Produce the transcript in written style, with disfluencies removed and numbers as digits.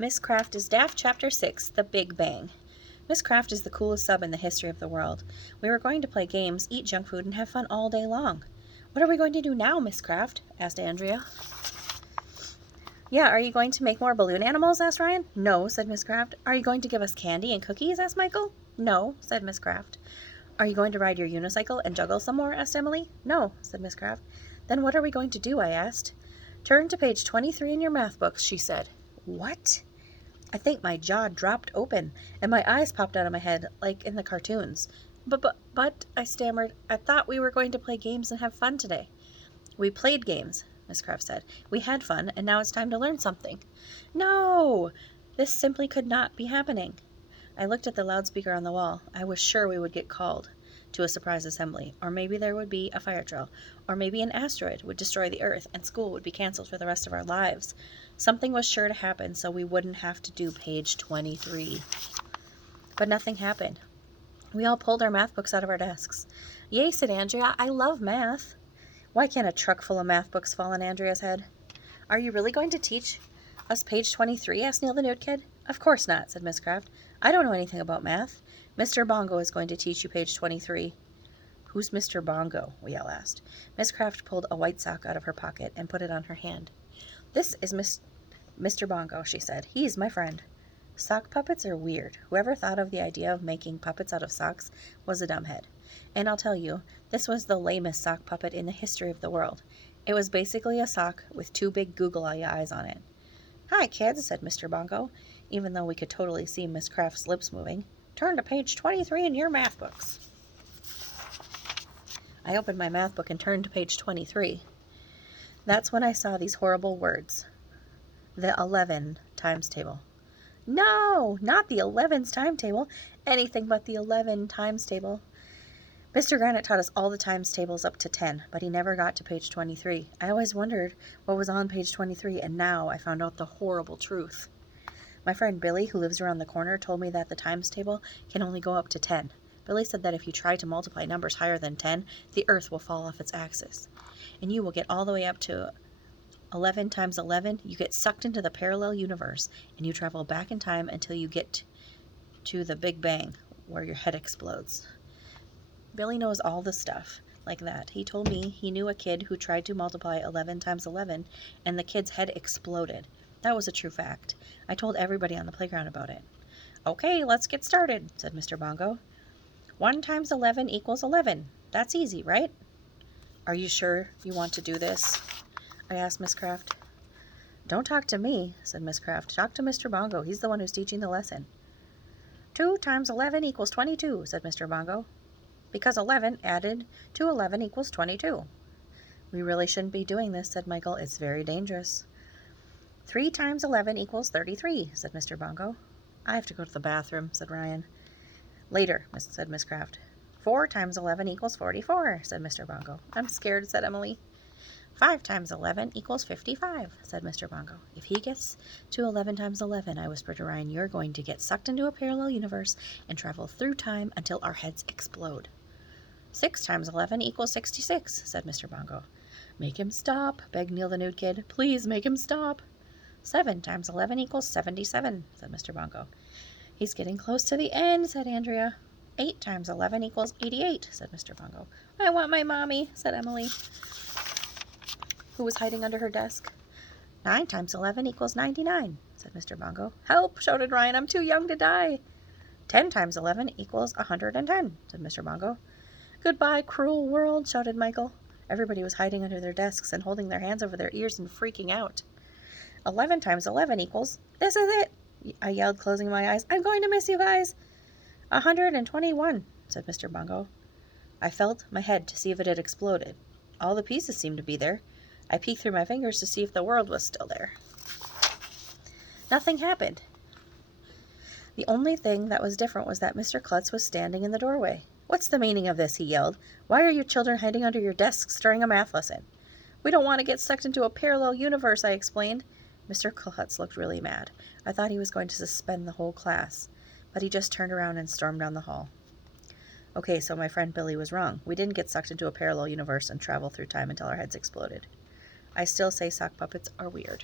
Miss Kraft is Daft, Chapter 6, The Big Bang. Miss Kraft is the coolest sub in the history of the world. We were going to play games, eat junk food, and have fun all day long. What are we going to do now, Miss Kraft? Asked Andrea. Yeah, are you going to make more balloon animals? Asked Ryan. No, said Miss Kraft. Are you going to give us candy and cookies? Asked Michael. No, said Miss Kraft. Are you going to ride your unicycle and juggle some more? Asked Emily. No, said Miss Kraft. Then what are we going to do? I asked. Turn to page 23 in your math books, she said. What? I think my jaw dropped open, and my eyes popped out of my head, like in the cartoons. But, I stammered, I thought we were going to play games and have fun today. We played games, Miss Kraft said. We had fun, and now it's time to learn something. No! This simply could not be happening. I looked at the loudspeaker on the wall. I was sure we would get called to a surprise assembly, or maybe there would be a fire drill, or maybe an asteroid would destroy the Earth and school would be canceled for the rest of our lives. Something was sure to happen so we wouldn't have to do page 23. But nothing happened. We all pulled our math books out of our desks. Yay, said Andrea. I love math. Why can't a truck full of math books fall on Andrea's head? Are you really going to teach us page 23? Asked Neil the Nude Kid. Of course not, said Miss Kraft. I don't know anything about math. Mr. Bongo is going to teach you page 23. Who's Mr. Bongo? We all asked. Miss Kraft pulled a white sock out of her pocket and put it on her hand. This is Mr. Bongo, she said. He's my friend. Sock puppets are weird. Whoever thought of the idea of making puppets out of socks was a dumbhead. And I'll tell you, this was the lamest sock puppet in the history of the world. It was basically a sock with two big googly eyes on it. Hi, kids, said Mr. Bongo, even though we could totally see Miss Kraft's lips moving. Turn to page 23 in your math books. I opened my math book and turned to page 23. That's when I saw these horrible words. The 11 times table. No, not the 11's timetable. Anything but the 11 times table. Mr. Granite taught us all the times tables up to 10, but he never got to page 23. I always wondered what was on page 23, and now I found out the horrible truth. My friend Billy, who lives around the corner, told me that the times table can only go up to 10. Billy said that if you try to multiply numbers higher than 10, the earth will fall off its axis. And you will get all the way up to 11 times 11. You get sucked into the parallel universe, and you travel back in time until you get to the Big Bang, where your head explodes. Billy knows all the stuff like that. He told me he knew a kid who tried to multiply 11 times 11, and the kid's head exploded. That was a true fact. I told everybody on the playground about it. Okay, let's get started, said Mr. Bongo. 1 times 11 equals 11. That's easy, right? Are you sure you want to do this? I asked Miss Kraft. Don't talk to me, said Miss Kraft. Talk to Mr. Bongo. He's the one who's teaching the lesson. 2 times 11 equals 22, said Mr. Bongo. Because 11 added to 11 equals 22. We really shouldn't be doing this, said Michael. It's very dangerous. 3 times 11 equals 33, said Mr. Bongo. I have to go to the bathroom, said Ryan. Later, said Miss Kraft. 4 times 11 equals 44, said Mr. Bongo. I'm scared, said Emily. 5 times 11 equals 55, said Mr. Bongo. If he gets to 11 times 11, I whispered to Ryan, you're going to get sucked into a parallel universe and travel through time until our heads explode. 6 times 11 equals 66, said Mr. Bongo. Make him stop, begged Neil the Nude Kid. Please make him stop. 7 times 11 equals 77, said Mr. Bongo. He's getting close to the end, said Andrea. 8 times 11 equals 88, said Mr. Bongo. I want my mommy, said Emily, who was hiding under her desk. 9 times 11 equals 99, said Mr. Bongo. Help, shouted Ryan. I'm too young to die. 10 times 11 equals 110, said Mr. Bongo. Goodbye, cruel world, shouted Michael. Everybody was hiding under their desks and holding their hands over their ears and freaking out. 11 times 11 equals, this is it, I yelled, closing my eyes. I'm going to miss you guys. 121, said Mr. Bongo. I felt my head to see if it had exploded. All the pieces seemed to be there. I peeked through my fingers to see if the world was still there. Nothing happened. The only thing that was different was that Mr. Klutz was standing in the doorway. What's the meaning of this? He yelled. Why are you children hiding under your desks during a math lesson? We don't want to get sucked into a parallel universe, I explained. Mr. Klutz looked really mad. I thought he was going to suspend the whole class, but he just turned around and stormed down the hall. Okay, so my friend Billy was wrong. We didn't get sucked into a parallel universe and travel through time until our heads exploded. I still say sock puppets are weird.